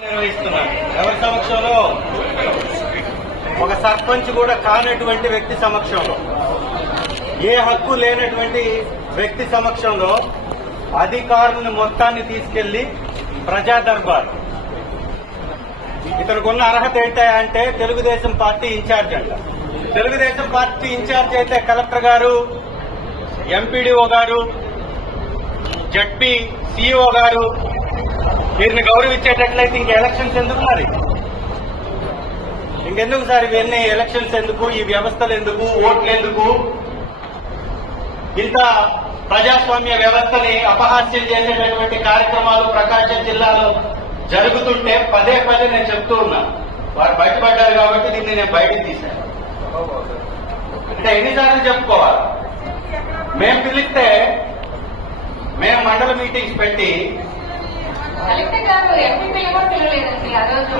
నిర్వహిస్తున్నారు. ఎవరి సమక్షంలో? ఒక సర్పంచ్ కూడా కానటువంటి వ్యక్తి సమక్షంలో. ఏ హక్కు లేనటువంటి వ్యక్తి సమక్షంలో అధికారులను మొత్తాన్ని తీసుకెళ్ళి ప్రజా దర్బార్. ఇతనికి అర్హత ఏంటా అంటే తెలుగుదేశం పార్టీ ఇన్ఛార్జ్ అంట. తెలుగుదేశం పార్టీ ఇన్ఛార్జ్ అయితే కలెక్టర్ గారు ఎంపీడీఓ గారు జడ్పీ సిఇఓ గారు వీరిని గౌరవించేటట్లయితే ఇంక ఎలక్షన్స్ ఎందుకు మరి? ఇంకెందుకు సార్ ఇవన్నీ ఎలక్షన్స్ ఎందుకు? ఈ వ్యవస్థలు ఎందుకు? ఓట్లు ఎందుకు? ఇంత ప్రజాస్వామ్య వ్యవస్థని అపహాస్యం చేసేటటువంటి కార్యక్రమాలు ప్రకాశం జిల్లాలో జరుగుతుంటే పదే పదే నేను చెప్తూ ఉన్నా. వారు బయటపడ్డారు కాబట్టి దీన్ని నేను బయటకు తీశాను. అంటే ఎన్నిసార్లు చెప్పుకోవాలి? మేము పిలిస్తే మేము మండల మీటింగ్స్ పెట్టి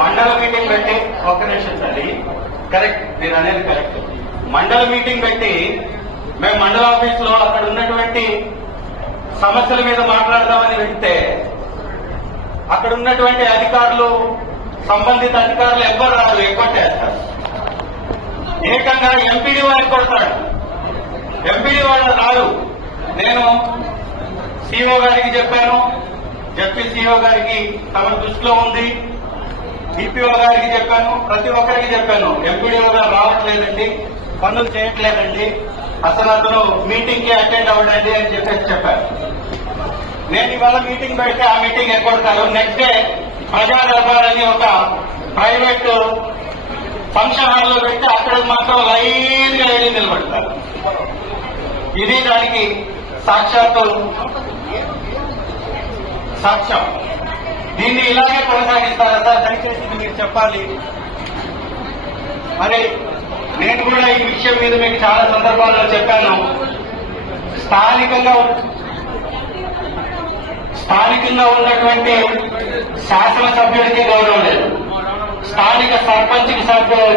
మండల మీటింగ్ పెట్టి ఒక్క నిమిషం తల్లి కరెక్ట్ నేను అనేది కరెక్ట్. మండల మీటింగ్ పెట్టి మేము మండల ఆఫీస్లో అక్కడ ఉన్నటువంటి సమస్యల మీద మాట్లాడదామని వెళ్తే అక్కడ ఉన్నటువంటి అధికారులు సంబంధిత అధికారులు ఎవ్వరు రాదు ఎగ్గొట్టేస్తారు ఏకంగా ఎంపీడీ వారికి కొడతాడు ఎంపీడీ వాళ్ళు రారు. నేను సిఓ గారికి చెప్పాను జడ్పీ గారికి తమ దృష్టిలో ఉంది. డిపిఓ గారికి చెప్పాను ప్రతి ఒక్కరికి చెప్పాను. ఎంపీడీఓ గారు రావట్లేదండి పనులు చేయట్లేదండి. అసలు అతను మీటింగ్కి అటెండ్ అవ్వడండి అని చెప్పేసి చెప్పారు. నేను ఇవాళ మీటింగ్ పెడితే ఆ మీటింగ్ ఎక్కడతారు నెక్స్ట్ డే ప్రజా దర్బార్ అని ఒక ప్రైవేట్ ఫంక్షన్ హాల్లో పెడితే అక్కడ మాత్రం లైన్గా వెళ్ళి నిలబడతారు. ఇది దానికి సాక్షాత్తు సాక్ష్యం దీన్ని ఇలాగే కొనసాగిస్తారా సార్ దయచేసి మీరు చెప్పాలి. మరి నేను కూడా ఈ విషయం మీద మీకు చాలా సందర్భాల్లో చెప్పాను. స్థానికంగా స్థానికంగా ఉన్నటువంటి శాసనసభ్యుడికి గౌరవం లేదు. స్థానిక సర్పంచ్కి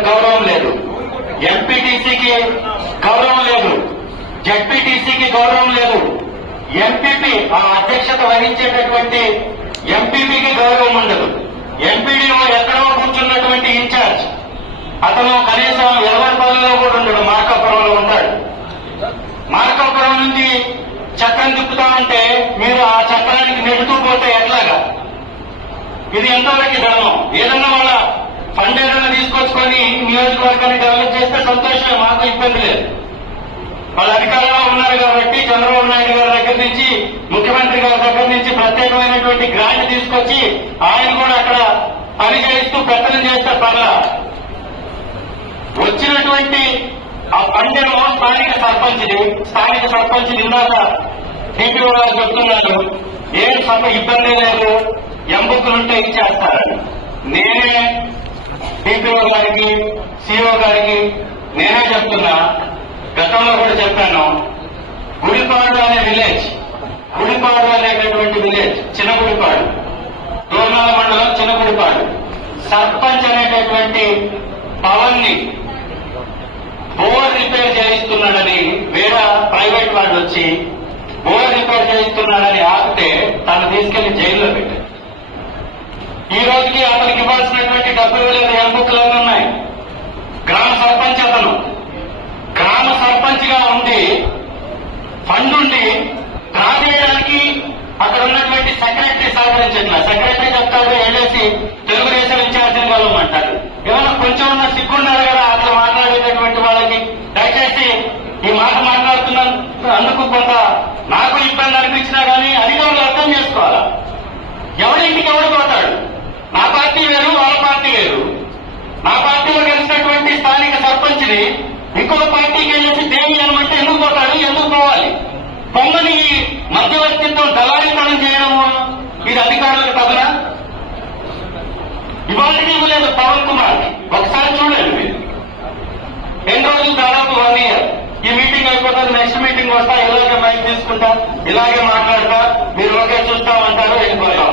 గౌరవం లేదు. ఎంపీటీసీకి గౌరవం లేదు. జడ్పీటీసీకి గౌరవం లేదు. ఎంపీపీ ఆ అధ్యక్షత వహించేటటువంటి ఎంపీపీకి గౌరవం ఉండదు. ఎంపీడీఓ ఎక్కడో కూర్చున్నటువంటి ఇన్ఛార్జ్. అతను కనీసం ఎలవరపల్లిలో కూడా ఉండడు మార్కాపురంలో ఉంటాడు. మార్కాపురం నుంచి చక్రం తిప్పుతామంటే మీరు ఆ చక్రానికి నెడుతూ పోతే ఎట్లాగా? ఇది ఎంతవరకు ధర్మం? ఏదన్నా వాళ్ళ ఫండ్ ఏదైనా తీసుకొచ్చుకొని నియోజకవర్గాన్ని డెవలప్ చేస్తే సంతోషమే మాకు ఇబ్బంది లేదు. వాళ్ళ అధికారంలో ఉన్నారు కాబట్టి చంద్రబాబు నాయుడు గారి దగ్గర నుంచి ముఖ్యమంత్రి గారి దగ్గర నుంచి ప్రత్యేకమైనటువంటి గ్రాంట్ తీసుకొచ్చి ఆయన కూడా అక్కడ పని చేస్తూ పెత్తనం చేస్తే పర్లా. వచ్చినటువంటి ఆ పండెలో స్థానిక సర్పంచ్ని స్థానిక సర్పంచ్ ఇందాక టీపీఓ గారు చెప్తున్నారు ఏం సభ ఇబ్బంది లేదు ఎంబుకులుంటే ఇచ్చేస్తారు నేనే టీపీఓ గారికి సిఓ గారికి నేనే చెప్తున్నా గతంలో కూడా చెప్పాను. గుడిపాడు అనే విలేజ్ గుడిపాడు అనేటటువంటి విలేజ్ చిన్న గుడిపాడు. దోర్నాల మండలం చిన్న గుడిపాడు. సర్పంచ్ అనేటటువంటి పవన్ని బోర్ రిపేర్ చేయిస్తున్నాడని వేరే ప్రైవేట్ వాళ్ళు వచ్చి బోర్ రిపేర్ చేయిస్తున్నాడని ఆపితే తను తీసుకెళ్ళి జైల్లో పెట్టారు ఈ రోజుకి అతనికి ఇవ్వాల్సినటువంటి డబ్బులు లేదు ఎంబుక్లన్నీ ఉన్నాయి. గ్రామ సర్పంచ్ అతను. గా ఫండ్ ఉండి డ్రా చేయడానికి అక్కడ ఉన్నటువంటి సెక్రటరీ సహకరించట్ల సెక్రటరీ చెప్తారు వెళ్ళేసి తెలుగుదేశం ఇన్ఛార్జి వాళ్ళు అంటారు. ఏమైనా కొంచెం ఉన్న సిగ్గున్నారు కదా అట్లా మాట్లాడేటటువంటి వాళ్ళకి? దయచేసి ఈ మాట మాట్లాడుతున్న అందుకు కొంత నాకు ఇబ్బంది అనిపించినా కానీ అధికారులు అర్థం చేసుకోవాలా? ఎవరింటికి ఎవడు పోతాడు నా పార్టీ వేరు వాళ్ళ పార్టీ వేరు. నా పార్టీలో గెలిచినటువంటి స్థానిక సర్పంచ్ని ఇంకొక పార్టీకి వెళ్ళేసి దేవి అనమంటే ఎందుకు పోతాడు ఎందుకు పోవాలి? పొంగని మధ్యవర్తిత్వం దళారీకరణం చేయడం ఇది అధికారులకు తగనా ఇవాళకి ఇవ్వలేదు పవన్ కుమార్. ఒకసారి చూడండి మీరు. ఎన్ని రోజులు దాదాపు వన్ ఇయర్ ఈ మీటింగ్ అయిపోతుంది నెక్స్ట్ మీటింగ్ వస్తా ఇలాగే మైక్ తీసుకుంటా ఇలాగే మాట్లాడతా మీరు ఒకే చూస్తామంటారు వెళ్ళిపోయాం